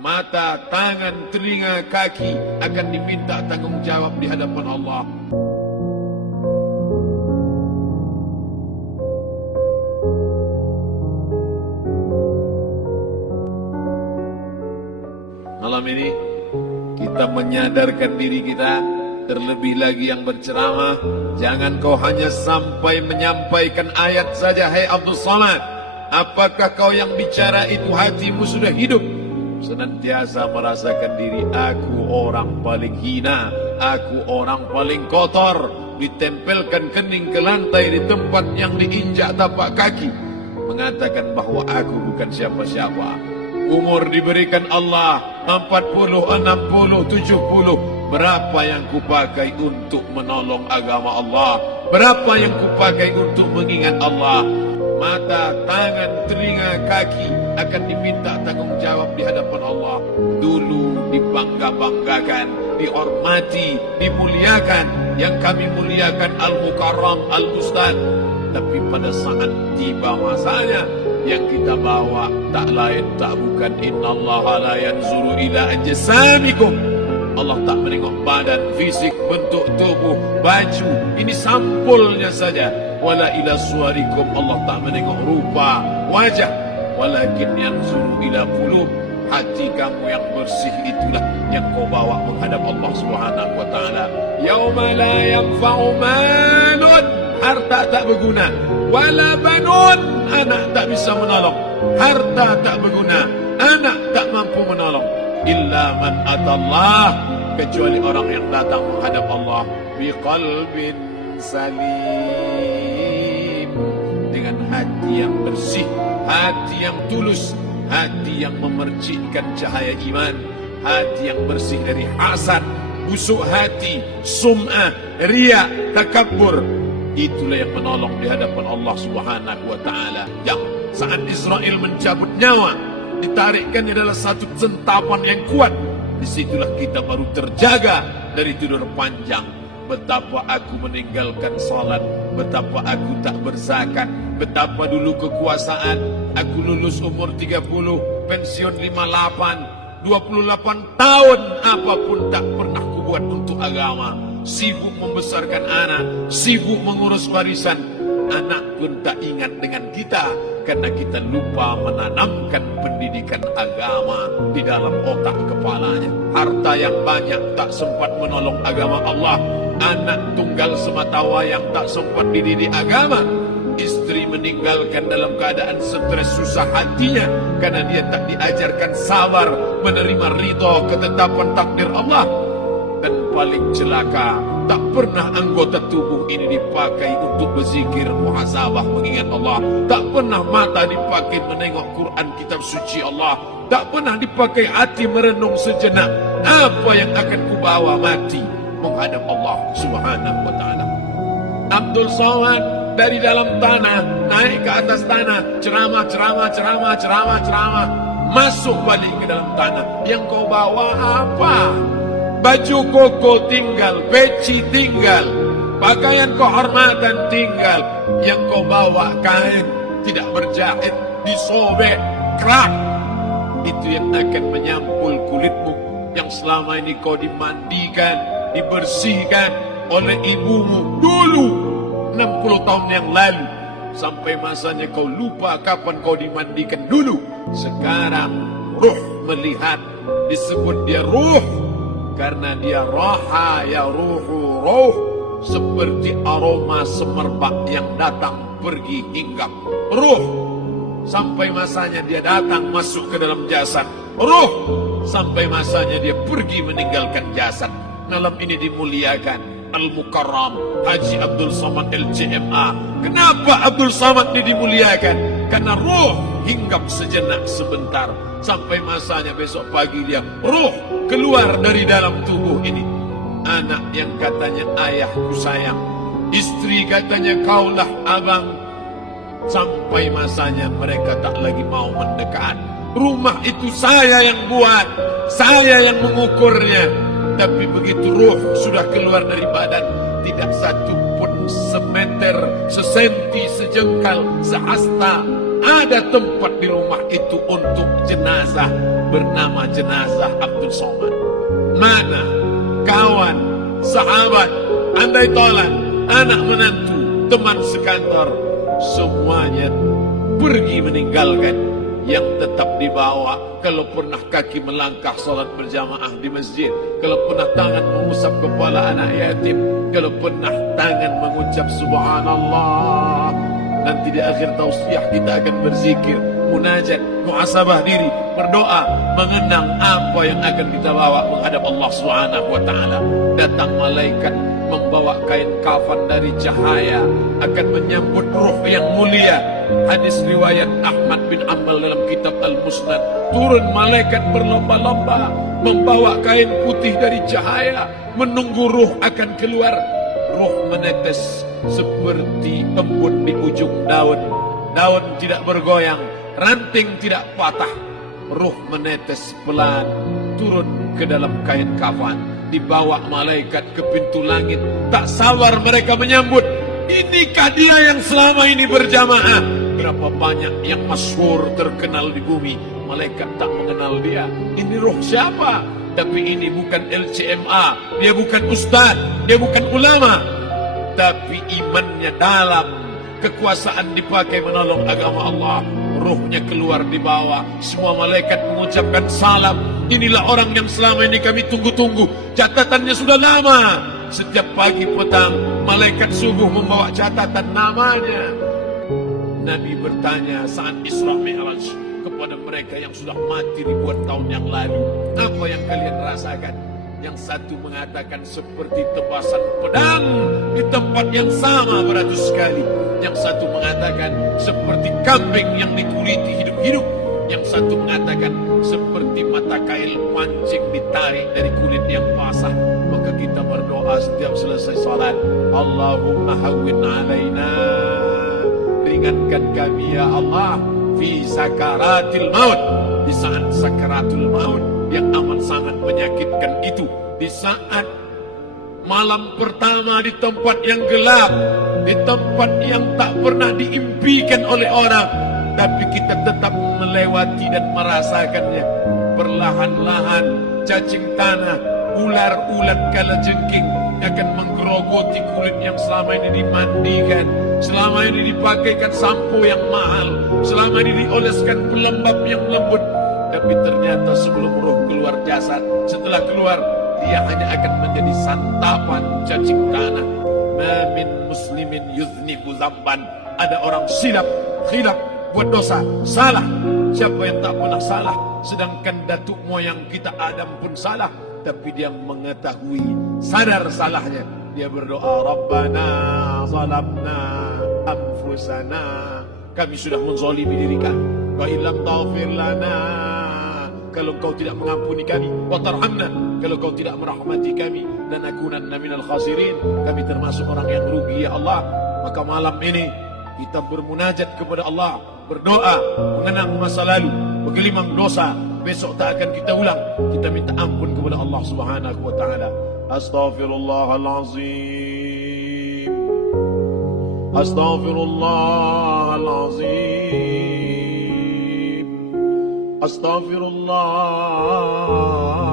mata, tangan, telinga, kaki akan diminta tanggung jawab di hadapan Allah. Malam ini kita menyadarkan diri kita, terlebih lagi yang berceramah, jangan kau hanya sampai menyampaikan ayat saja. Hai Abdul Samad, apakah kau yang bicara itu hatimu sudah hidup? Senantiasa merasakan diri, aku orang paling hina, aku orang paling kotor, ditempelkan kening ke lantai di tempat yang diinjak tapak kaki, mengatakan bahwa aku bukan siapa-siapa. Umur diberikan Allah 40, 60, 70. Berapa yang kupakai untuk menolong agama Allah? Berapa yang kupakai untuk mengingat Allah? Mata, tangan, telinga, kaki akan diminta tanggung jawab di hadapan Allah. Dulu dibangga-banggakan, dihormati, dimuliakan. Yang kami muliakan Al-Mukarram, Al-Ustaz. Tapi pada saat tiba masanya, yang kita bawa tak lain tak bukan innallaha la yanzuru ila ajsamikum. Allah tak menengok badan, fisik, bentuk tubuh, baju. Ini sampulnya saja. Wala ila suwarikum, Allah tak menengok rupa, wajah. Walakin yanzuru ila qulub. Hati kamu yang bersih itulah yang kau bawa menghadap Allah Subhanahu wa taala. Yauma la yanfa'u malun, harta tak berguna, wala banun, anak tak bisa menolong. Harta tak berguna, anak tak mampu menolong. Illa man atallah, kecuali orang yang datang menghadap Allah biqalbin salim, dengan hati yang bersih, hati yang tulus, hati yang memercikkan cahaya iman, hati yang bersih dari hasad, busuk hati, sum'ah, riya, takabbur. Itulah yang menolong di hadapan Allah Subhanahu wa taala. Yang saat Israel mencabut nyawa, ditarikkannya adalah satu centapan yang kuat. Disitulah kita baru terjaga dari tidur panjang. Betapa aku meninggalkan salat, betapa aku tak berzakat, betapa dulu kekuasaan. Aku lulus umur 30, pensiun 58, 28 tahun, apapun tak pernah kubuat untuk agama. Sibuk membesarkan anak, sibuk mengurus warisan. Anak pun tak ingat dengan kita, karena kita lupa menanamkan pendidikan agama di dalam otak kepalanya. Harta yang banyak tak sempat menolong agama Allah. Anak tunggal semata wayang tak sempat dididik agama. Istri meninggalkan dalam keadaan stres susah hatinya, karena dia tak diajarkan sabar menerima ridha ketetapan takdir Allah. Dan paling celaka, tak pernah anggota tubuh ini dipakai untuk berzikir, muhasabah, mengingat Allah. Tak pernah mata dipakai menengok Quran, kitab suci Allah. Tak pernah dipakai hati merenung sejenak, apa yang akan kubawa mati menghadap Allah Subhanahu wa taala. Abdul Samad dari dalam tanah naik ke atas tanah, ceramah, masuk balik ke dalam tanah. Yang kau bawa apa? Baju koko tinggal, peci tinggal, pakaian kehormatan tinggal. Yang kau bawa kain tidak berjahit, disobek, kerak. Itu yang akan menyampul kulitmu, yang selama ini kau dimandikan, dibersihkan oleh ibumu dulu 60 tahun yang lalu. Sampai masanya kau lupa kapan kau dimandikan dulu. Sekarang ruh melihat, disebut dia ruh karena dia raha ya ruhu ruh, seperti aroma semerbak yang datang pergi hinggap. Ruh sampai masanya dia datang masuk ke dalam jasad. Ruh sampai masanya dia pergi meninggalkan jasad. Malam ini dimuliakan Al-Mukarram Haji Abdul Samad LCMA. Kenapa Abdul Samad ini dimuliakan? Karena ruh hinggap sejenak sebentar, sampai masanya besok pagi dia ruh keluar dari dalam tubuh ini. Anak yang katanya ayahku sayang, istri katanya kaulah abang, sampai masanya mereka tak lagi mau mendekat. Rumah itu saya yang buat, saya yang mengukurnya. Tapi begitu ruh sudah keluar dari badan, tidak satu pun semeter, sesenti, sejengkal, sehasta ada tempat di rumah itu untuk jenazah. bernama jenazah Abdul Somad. Mana kawan, sahabat, andai tolan, anak menantu, teman sekantor, semuanya pergi meninggalkan. Yang tetap dibawa, kalau pernah kaki melangkah salat berjamaah di masjid, kalau pernah tangan mengusap kepala anak yatim, kalau pernah tangan mengucap subhanallah. Nanti di akhir tausiah kita akan berzikir, munajat, muhasabah diri, berdoa, mengenang apa yang akan kita bawa menghadap Allah Subhanahu wa taala. Datang malaikat membawa kain kafan dari cahaya, akan menyambut ruh yang mulia. Hadis riwayat Ahmad bin Ambal dalam kitab Al-Musnad, turun malaikat berlomba-lomba membawa kain putih dari cahaya, menunggu ruh akan keluar. Ruh menetes seperti embun di ujung daun. Daun tidak bergoyang, ranting tidak patah. Ruh menetes pelan turun ke dalam kain kafan, dibawa malaikat ke pintu langit. Tak sabar mereka menyambut. Inikah dia yang selama ini berjamaah? Berapa banyak yang masyhur terkenal di bumi, malaikat tak mengenal dia. Ini roh siapa? Tapi ini bukan LCMA, dia bukan ustaz, dia bukan ulama, tapi imannya dalam, kekuasaan dipakai menolong agama Allah. Ruhnya keluar di bawah, semua malaikat mengucapkan salam. Inilah orang yang selama ini kami tunggu-tunggu, catatannya sudah lama. Setiap pagi petang malaikat subuh membawa catatan namanya. Nabi bertanya saat Isra Mi'raj kepada mereka yang sudah mati ribuan tahun yang lalu, apa yang kalian rasakan? Yang satu mengatakan seperti tebasan pedang di tempat yang sama beratus kali. Yang satu mengatakan seperti kambing yang dikuliti hidup-hidup. Yang satu mengatakan seperti mata kail pancing ditarik dari kulit yang basah. Maka kita berdoa setiap selesai salat, Allahumma hawwin alaina, ringankan kami ya Allah, fi sakaratil maut, di saat sakaratul maut yang amat sangat menyakitkan itu, di saat malam pertama di tempat yang gelap, di tempat yang tak pernah diimpikan oleh orang, tapi kita tetap melewati dan merasakannya. Perlahan-lahan cacing tanah, ular-ulat kalajengking akan menggerogoti kulit yang selama ini dimandikan, selama ini dipakaikan sampo yang mahal, selama ini dioleskan pelembab yang lembut. Tapi ternyata sebelum roh keluar jasad, setelah keluar dia hanya akan menjadi santapan cacing tanah. Ma min muslimin yuznibu zamban, ada orang silap, khilaf, buat dosa, salah. Siapa yang tak pernah salah? Sedangkan datuk moyang kita Adam pun salah, tapi dia mengetahui, sadar salahnya. Dia berdoa, Rabbana zalamna anfusana, kami sudah menzalimi diri kami. Wa illam taghfir lana, kalau kau tidak mengampuni kami, wa tarhamna, kalau kau tidak merahmati kami, dan akunanna minal khasirin, kami termasuk orang yang rugi ya Allah. Maka malam ini kita bermunajat kepada Allah, berdoa, mengenang masa lalu, bergelimang dosa, besok tak akan kita ulang. Kita minta ampun kepada Allah Subhanahu wa taala. Astaghfirullahalazim, astaghfirullahalazim, astaghfirullah